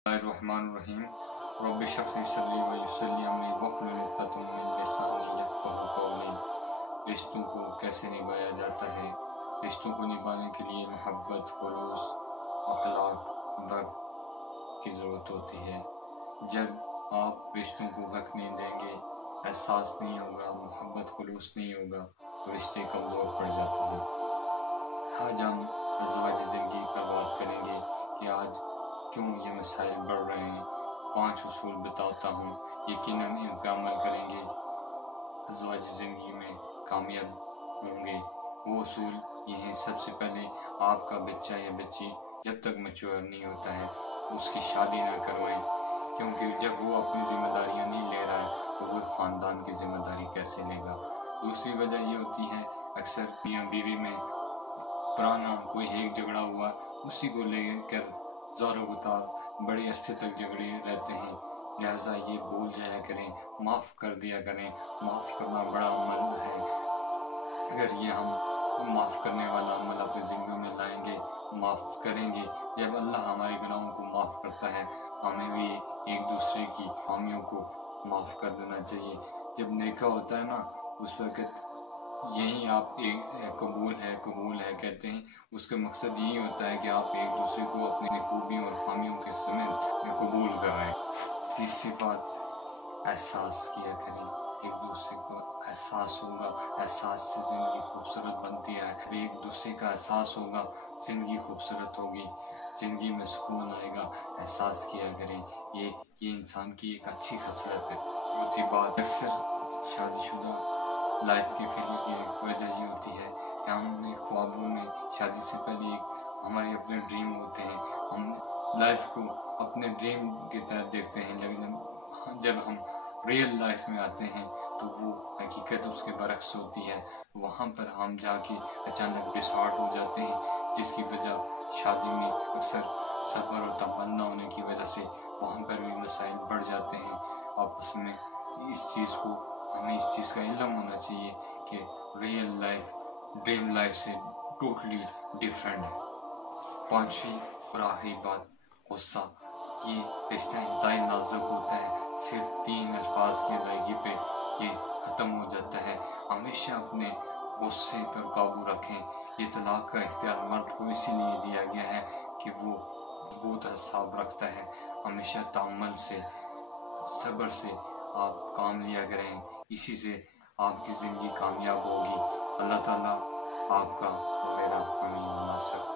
बिस्मिल्लाहिर्रहमानिर्रहीम। रब्बि इश्रह ली सदरी व यस्सिर ली अमरी वहलुल उक़दतम मिन लिसानी यफ़क़हू क़ौली। रिश्तों को कैसे निभाया जाता है? रिश्तों को निभाने के लिए मोहब्बत, खुलूस, अखलाक, वक्त की ज़रूरत होती है। जब आप रिश्तों को वक्त नहीं देंगे, एहसास नहीं होगा, मोहब्बत खुलूस नहीं होगा, तो रिश्ते कमज़ोर पड़ जाते हैं। आज हम अज़वाजी ज़िंदगी पर बात करेंगे कि आज क्यों ये मसाइल बढ़ रहे हैं। 5 उसूल बताता हूँ, यकीनन इन पर अमल करेंगे अज़वाजी ज़िंदगी में कामयाब होंगे। वो उसूल ये हैं, सबसे पहले आपका बच्चा या बच्ची जब तक मैच्योर नहीं होता है उसकी शादी ना करवाएं, क्योंकि जब वो अपनी जिम्मेदारियां नहीं ले रहा है तो वो ख़ानदान की जिम्मेदारी कैसे लेगा। दूसरी वजह ये होती है, अक्सर मियाँ बीवी में पुराना कोई एक झगड़ा हुआ, उसी को लेकर ज़ारों गुतार बड़े अरसे तक झगड़े रहते हैं। लिहाजा ये भूल जाया करें, माफ़ कर दिया करें। माफ़ करना बड़ा अमल है। अगर ये हम माफ़ करने वाला अमल अपनी ज़िंदगी में लाएंगे, माफ़ करेंगे, जब अल्लाह हमारे गुनाहों को माफ़ करता है, हमें भी एक दूसरे की खामियों को माफ़ कर देना चाहिए। जब नेका होता है ना, उस वक़्त यही आप एक कबूल है कहते हैं। उसका मकसद यही होता है कि आप एक दूसरे को अपनी खूबियों और खामियों के समेत कबूल कर रहे हैं। तीसरी बात, एहसास किया करें। एक दूसरे को एहसास होगा, एहसास से ज़िंदगी खूबसूरत बनती है। एक दूसरे का एहसास होगा, ज़िंदगी खूबसूरत होगी, ज़िंदगी में सुकून आएगा। एहसास किया करें, ये इंसान की एक अच्छी खसलत है। चौथी बात, अक्सर शादीशुदा लाइफ के फेलियर की वजह ये होती है कि हम अपने ख्वाबों में शादी से पहले हमारे अपने ड्रीम होते हैं, हम लाइफ को अपने ड्रीम की तरह देखते हैं, लेकिन जब हम रियल लाइफ में आते हैं तो वो हकीकत उसके बरक्स होती है। वहाँ पर हम जाके अचानक डिसहार्ट हो जाते हैं, जिसकी वजह शादी में अक्सर सब्र और तमन्ना होने की वजह से वहाँ पर भी मसाइल बढ़ जाते हैं आपस में। हमें इस चीज़ का इल्म होना चाहिए कि रियल लाइफ ड्रीम लाइफ से टोटली डिफरेंट है। 5वीं और आखिरी बात, गुस्सा। ये रिश्ता इंतहाई नाजुक होता है, सिर्फ 3 अल्फाज की अदायगी पे ये ख़त्म हो जाता है। हमेशा अपने गुस्से पर काबू रखें। ये तलाक का इख्तियार मर्द को इसीलिए दिया गया है कि वो मजबूत असाब रखता है। हमेशा तहम्मुल से, सब्र से आप काम लिया करें, इसी से आपकी ज़िंदगी कामयाब होगी। अल्लाह ताला आपका मेरा हामी मुनासिब